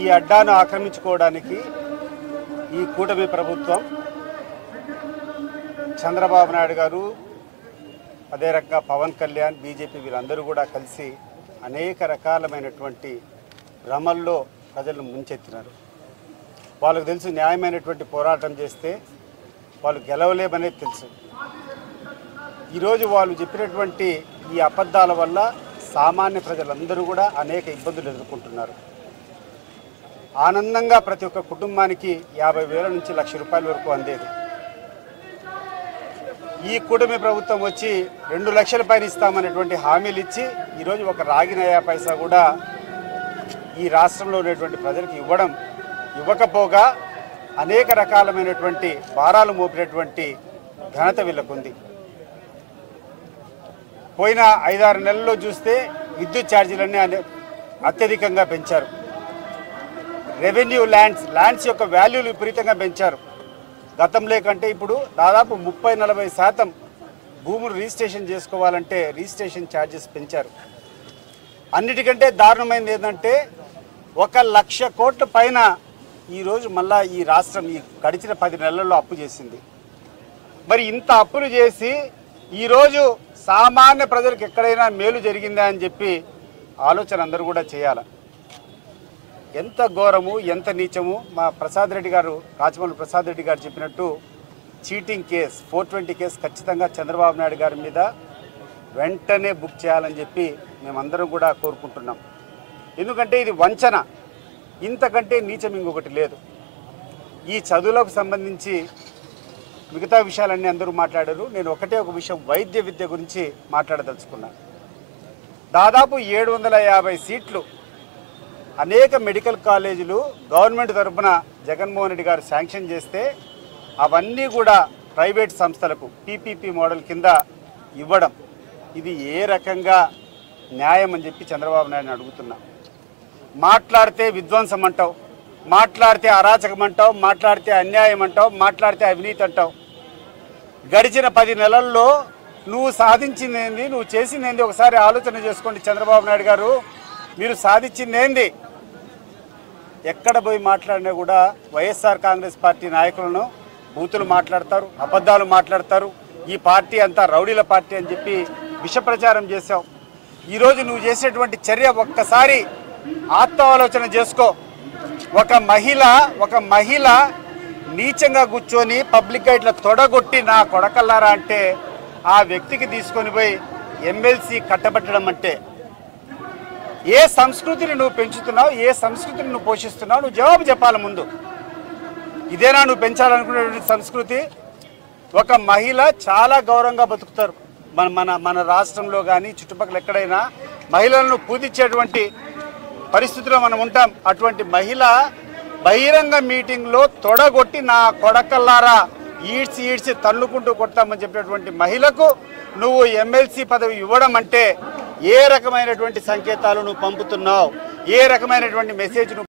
ఈ అడ్డాను ఆక్రమించుకోవడానికి ఈ కూటమి ప్రభుత్వం చంద్రబాబు నాయుడు గారు, అదే రకంగా పవన్ కళ్యాణ్, బీజేపీ వీళ్ళందరూ కూడా కలిసి అనేక రకాలమైనటువంటి భ్రమల్లో ప్రజలను ముంచెత్తినారు. వాళ్ళకు తెలుసు న్యాయమైనటువంటి పోరాటం చేస్తే వాళ్ళు గెలవలేమనేది తెలుసు. ఈరోజు వాళ్ళు చెప్పినటువంటి ఈ అబద్ధాల వల్ల సామాన్య ప్రజలందరూ కూడా అనేక ఇబ్బందులు ఎదుర్కొంటున్నారు. ఆనందంగా ప్రతి ఒక్క కుటుంబానికి 50,000 నుంచి 1,00,000 రూపాయల వరకు అందేది. ఈ కూటమి ప్రభుత్వం వచ్చి 2 లక్షల పైన ఇస్తామనేటువంటి హామీలు ఇచ్చి ఈరోజు ఒక రాగి నయా పైసా కూడా ఈ రాష్ట్రంలో ఉన్నటువంటి ప్రజలకు ఇవ్వకపోగా అనేక రకాలమైనటువంటి భారాలు మోపినటువంటి ఘనత వీళ్ళకుంది. పోయిన 5-6 నెలల్లో చూస్తే విద్యుత్ ఛార్జీలన్నీ అత్యధికంగా పెంచారు. రెవెన్యూ ల్యాండ్స్ యొక్క వాల్యూలు విపరీతంగా పెంచారు. గతంలో కంటే ఇప్పుడు దాదాపు 30-40% భూములు రిజిస్ట్రేషన్ చేసుకోవాలంటే రిజిస్ట్రేషన్ ఛార్జెస్ పెంచారు. అన్నిటికంటే దారుణమైనది ఏంటంటే 1,00,000 కోట్ల పైన ఈరోజు మళ్ళా ఈ రాష్ట్రం ఈ గడిచిన 10 నెలల్లో అప్పు చేసింది. మరి ఇంత అప్పులు చేసి ఈరోజు సామాన్య ప్రజలకు ఎక్కడైనా మేలు జరిగిందా అని చెప్పి ఆలోచన అందరూ కూడా చేయాలి. ఎంత ఘోరము, ఎంత నీచము. మా ప్రసాద్ రెడ్డి గారు, రాజమౌళి ప్రసాద్ రెడ్డి గారు చెప్పినట్టు చీటింగ్ కేసు 420 కేసు ఖచ్చితంగా చంద్రబాబు నాయుడు గారి మీద వెంటనే బుక్ చేయాలని చెప్పి మేమందరం కూడా కోరుకుంటున్నాం. ఎందుకంటే ఇది వంచన, ఇంతకంటే నీచం ఇంకొకటి లేదు. ఈ చదువులకు సంబంధించి మిగతా విషయాలన్నీ అందరూ మాట్లాడారు. నేను ఒక విషయం వైద్య విద్య గురించి మాట్లాడదలుచుకున్నాను. దాదాపు 750 సీట్లు అనేక మెడికల్ కాలేజీలు గవర్నమెంట్ తరఫున జగన్మోహన్ రెడ్డి గారు శాంక్షన్ చేస్తే అవన్నీ కూడా ప్రైవేట్ సంస్థలకు పీపీపీ మోడల్ కింద ఇవ్వడం, ఇది ఏ రకంగా న్యాయం అని చెప్పి చంద్రబాబు నాయుడుని అడుగుతున్నా. మాట్లాడితే విధ్వంసం అంటావు, మాట్లాడితే అరాచకం అంటావు, మాట్లాడితే అన్యాయం అంటావు, మాట్లాడితే అవినీతి అంటావు. గడిచిన 10 నెలల్లో నువ్వు సాధించింది ఏంది, నువ్వు చేసింది ఏంది ఒకసారి ఆలోచన చేసుకోండి చంద్రబాబు నాయుడు గారు. మీరు సాధించింది ఏంది? ఎక్కడ పోయి మాట్లాడినా కూడా వైఎస్ఆర్ కాంగ్రెస్ పార్టీ నాయకులను బూతులు మాట్లాడతారు, అబద్ధాలు మాట్లాడతారు. ఈ పార్టీ అంతా రౌడీల పార్టీ అని చెప్పి విష ప్రచారం చేశావు. ఈరోజు నువ్వు చేసేటువంటి చర్య ఒక్కసారి ఆత్మాలోచన చేసుకో. ఒక మహిళ నీచంగా కూర్చొని పబ్లిక్గా ఇట్లా తొడగొట్టి నా కొడకల్లారా అంటే ఆ వ్యక్తికి తీసుకొని పోయి ఎమ్మెల్సీ కట్టబెట్టడం అంటే ఏ సంస్కృతిని నువ్వు పెంచుతున్నావు, ఏ సంస్కృతిని నువ్వు పోషిస్తున్నావు? నువ్వు జవాబు చెప్పాలి ముందు. ఇదేనా నువ్వు పెంచాలనుకునేటువంటి సంస్కృతి? ఒక మహిళ చాలా గౌరవంగా బతుకుతారు మన రాష్ట్రంలో కానీ చుట్టుపక్కల ఎక్కడైనా మహిళలను పూజించేటువంటి పరిస్థితిలో మనం ఉంటాం. అటువంటి మహిళ బహిరంగ మీటింగ్లో తొడగొట్టి నా కొడకల్లారా ఈడ్చి తన్నుకుంటూ కొడతామని చెప్పినటువంటి మహిళకు నువ్వు ఎమ్మెల్సీ పదవి ఇవ్వడం అంటే ఏ రకమైనటువంటి సంకేతాలు నువ్వు పంపుతున్నావు? ఏ రకమైనటువంటి మెసేజ్